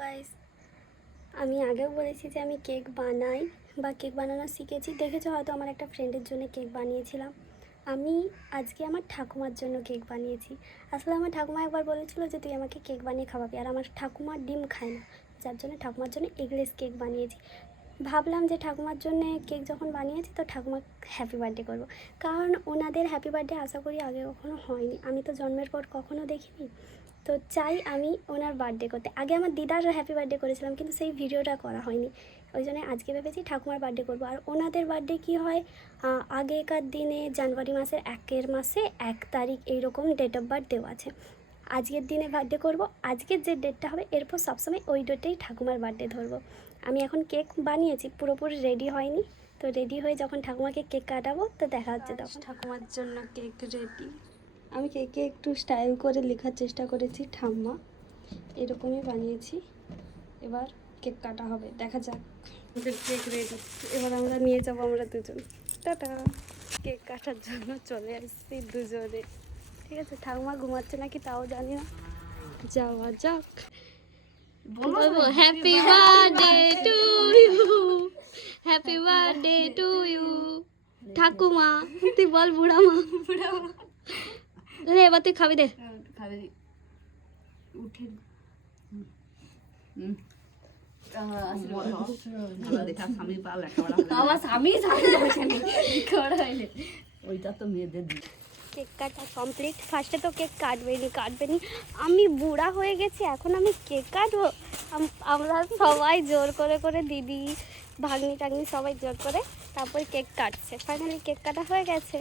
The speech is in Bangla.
গাইস, আমি আগেও বলেছি যে আমি কেক বানাই বা কেক বানানো শিখেছি। দেখেছো হয়তো আমার একটা ফ্রেন্ডের জন্য কেক বানিয়েছিলাম। আমি আজকে আমার ঠাকুমার জন্য কেক বানিয়েছি। আসলে আমার ঠাকুমা একবার বলেছিল যে তুই আমাকে কেক বানিয়ে খাওয়াবি, আর আমার ঠাকুমা ডিম খায় না, যার জন্য ঠাকুমার জন্য এগলেস কেক বানিয়েছি। ভাবলাম যে ঠাকুমার জন্য কেক যখন বানিয়েছি তো ঠাকুমা হ্যাপি বার্থডে করবো, কারণ ওনাদের হ্যাপি বার্থডে আশা করি আগে কখনো হয়নি, আমি তো জন্মের পর কখনো দেখিনি। তো চাই আমি ওনার বার্থডে করতে। আগে আমার দিদার হ্যাপি বার্থডে করেছিলাম কিন্তু সেই ভিডিওটা করা হয়নি, ওই জন্য আজকে ভেবেছি ঠাকুমার বার্থডে করবো। আর ওনাদের বার্থডে কী হয়, আগেকার দিনে জানুয়ারি মাসের 1 তারিখ এইরকম ডেট অফ বার্থ দেওয়া আছে। আজকের দিনে বার্থডে করব, আজকের যে ডেটটা হবে এরপর সবসময় ওই ডেটেই ঠাকুমার বার্থডে ধরবো। আমি এখন কেক বানিয়েছি, পুরোপুরি রেডি হয়নি, তো রেডি হয়ে যখন ঠাকুমাকে কেক কাটাবো তো দেখা হচ্ছে তখন। ঠাকুমার জন্য কেক রেডি। আমি কেকে একটু স্টাইল করে লেখার চেষ্টা করেছি, ঠাম্মা এরকমই বানিয়েছি। এবার কেক কাটা হবে, দেখা যাক। কেক রেডি, এবার আমরা নিয়ে যাবো আমরা দুজন। টাটা। কেক কাটার জন্য চলে আসছি দুজনে, ঠিক আছে। ঠাকুমা ঘুমাচ্ছে নাকি তাও জানি না, যাওয়া যাক। বলবো happy birthday to you, happy birthday to you ঠাকুমা। তুই বল বুড়া মা। রে এবার তুই খাবি, দে খাবি উঠে ওইটা তো মেয়েদের। কেক কাটা কমপ্লিট। ফার্স্টে তো কেক কাটবেনি, আমি বুড়া হয়ে গেছি, এখন আমি কেক কাটবো। আমরা সবাই জোর করে করে, দিদি ভাগ্নি টাগ্নি সবাই জোর করে তারপর কেক কাটছে। ফাইনালি কেক কাটা হয়ে গেছে।